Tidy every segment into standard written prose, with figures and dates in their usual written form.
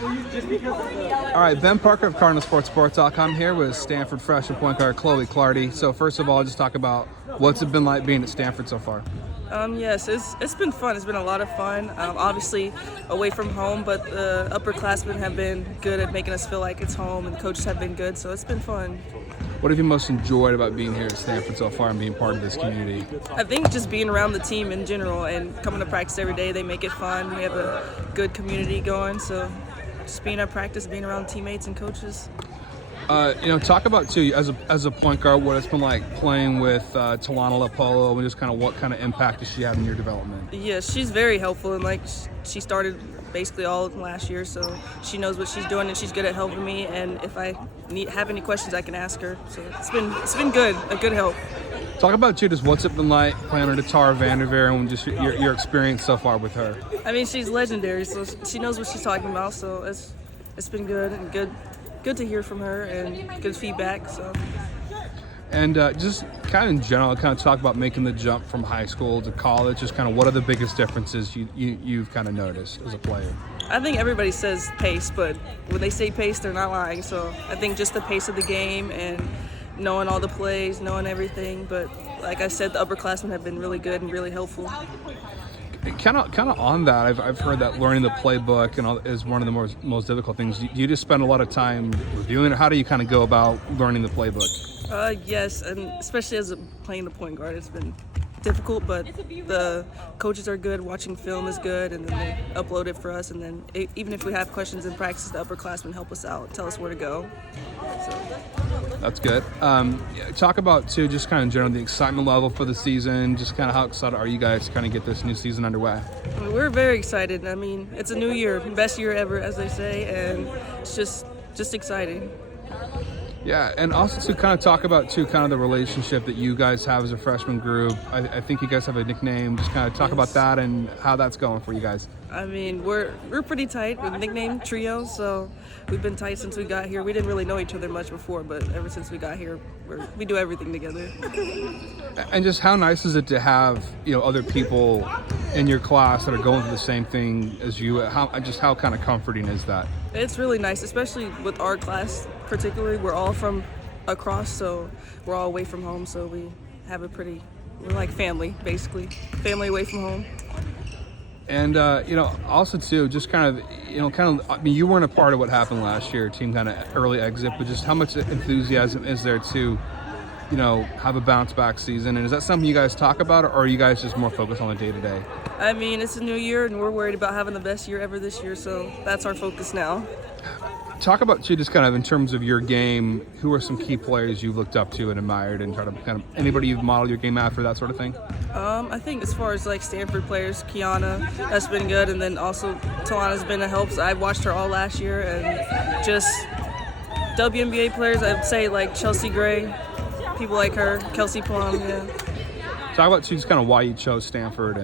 All right, Ben Parker of CardinalSports.com here with Stanford freshman point guard Chloe Clardy. So first of all, just talk about what's it been like being at Stanford so far. Yes, it's been fun. It's been a lot of fun. Obviously away from home, but the upperclassmen have been good at making us feel like it's home, and the coaches have been good, so it's been fun. What have you most enjoyed about being here at Stanford so far and being part of this community? I think just being around the team in general and coming to practice every day, they make it fun. We have a good community going, so just being at practice, being around teammates and coaches. Talk about too as a point guard what it's been like playing with Talana Lapolo and just kind of what kind of impact does she have in your development? Yeah, she's very helpful, and she started basically all of last year, so she knows what she's doing and she's good at helping me. And if I have any questions, I can ask her. So it's been good, a good help. Talk about too, just what's it been like playing under Tara Vanderveer and just your experience so far with her. I mean, she's legendary, so she knows what she's talking about. So it's been good and good to hear from her and good feedback. So. And just kind of in general, kind of talk about making the jump from high school to college. Just kind of what are the biggest differences you've kind of noticed as a player? I think everybody says pace, but when they say pace, they're not lying. So I think just the pace of the game and knowing all the plays, knowing everything. But like I said, the upperclassmen have been really good and really helpful. Kind of on that, I've heard that learning the playbook is one of the most difficult things. Do you just spend a lot of time reviewing it? How do you kind of go about learning the playbook? Yes, and especially as playing the point guard, it's been difficult, but the coaches are good, watching film is good, and then they upload it for us, and then even if we have questions in practice, the upperclassmen help us out, tell us where to go. So. That's good. Talk about, too, just kind of in general, the excitement level for the season, just kind of how excited are you guys to kind of get this new season underway? I mean, we're very excited. I mean, it's a new year, best year ever, as they say, and it's just exciting. Yeah, and also to kind of talk about, too, kind of the relationship that you guys have as a freshman group. I think you guys have a nickname. Just kind of talk about that and how that's going for you guys. I mean, we're pretty tight with the nickname Trio, so we've been tight since we got here. We didn't really know each other much before, but ever since we got here, we do everything together. And just how nice is it to have, other people in your class that are going through the same thing as you? How kind of comforting is that? It's really nice, especially with our class particularly. We're all from across, so we're all away from home, so we have we're like family, basically. Family away from home. And, also, too, just kind of, I mean, you weren't a part of what happened last year, team kind of early exit, but just how much enthusiasm is there to, have a bounce back season? And is that something you guys talk about, or are you guys just more focused on the day-to-day? I mean, it's a new year, and we're worried about having the best year ever this year, so that's our focus now. Talk about, too, just kind of in terms of your game, who are some key players you've looked up to and admired, and try to kind of anybody you've modeled your game after, that sort of thing? I think as far as like Stanford players, Kiana, that's been good, and then also Talana's been a help. So I watched her all last year, and just WNBA players, I'd say like Chelsea Gray, people like her, Kelsey Plum, yeah. Talk about just kind of why you chose Stanford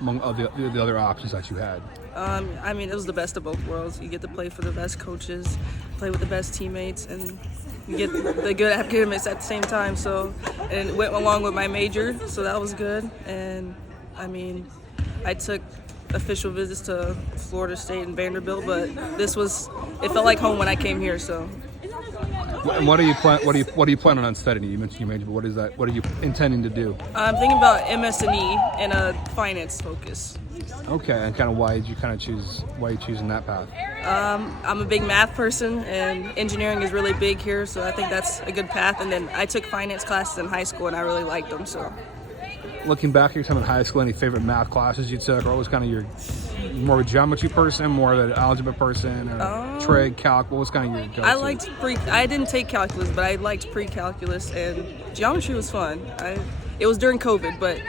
among the other options that you had. I mean, it was the best of both worlds. You get to play for the best coaches, play with the best teammates, and you get the good academics at the same time. So, and it went along with my major, so that was good. And I mean, I took official visits to Florida State and Vanderbilt, but it felt like home when I came here. So. And what are you planning on studying? You mentioned your major, but what is that? What are you intending to do? I'm thinking about MS&E and a finance focus. Okay, and kind of why did you kind of choose? Why are you choosing that path? I'm a big math person, and engineering is really big here, so I think that's a good path. And then I took finance classes in high school, and I really liked them. So, looking back at your time in high school, any favorite math classes you took, or what was kind of your more of a geometry person, more of an algebra person, or trig, calc? What was kind of your go-to? I didn't take calculus, but I liked pre-calculus, and geometry was fun. It was during COVID, but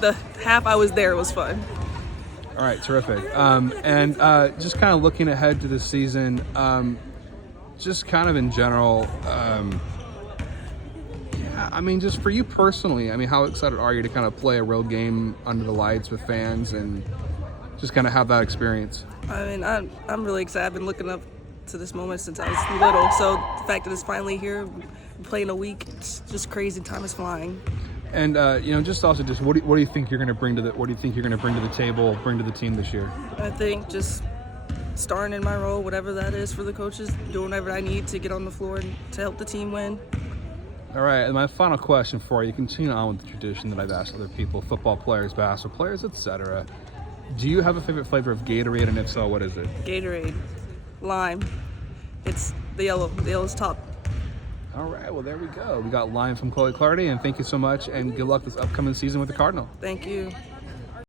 the half I was there was fun. All right, terrific. And just kind of looking ahead to the season, just kind of in general, I mean, just for you personally, I mean, how excited are you to kind of play a real game under the lights with fans and just kind of have that experience? I mean, I'm really excited. I've been looking up to this moment since I was little. So the fact that it's finally here, playing a week, it's just crazy. Time is flying. And just also, what do you think you're going to bring to the table, bring to the team this year? I think just starting in my role, whatever that is for the coaches, doing whatever I need to get on the floor and to help the team win. All right, and my final question for you, continue on with the tradition that I've asked other people, football players, basketball players, etc. Do you have a favorite flavor of Gatorade, and if so, what is it? Gatorade, lime. It's the yellow. The yellow's top. All right, well, there we go. We got lime from Chloe Clardy, and thank you so much, and good luck this upcoming season with the Cardinal. Thank you.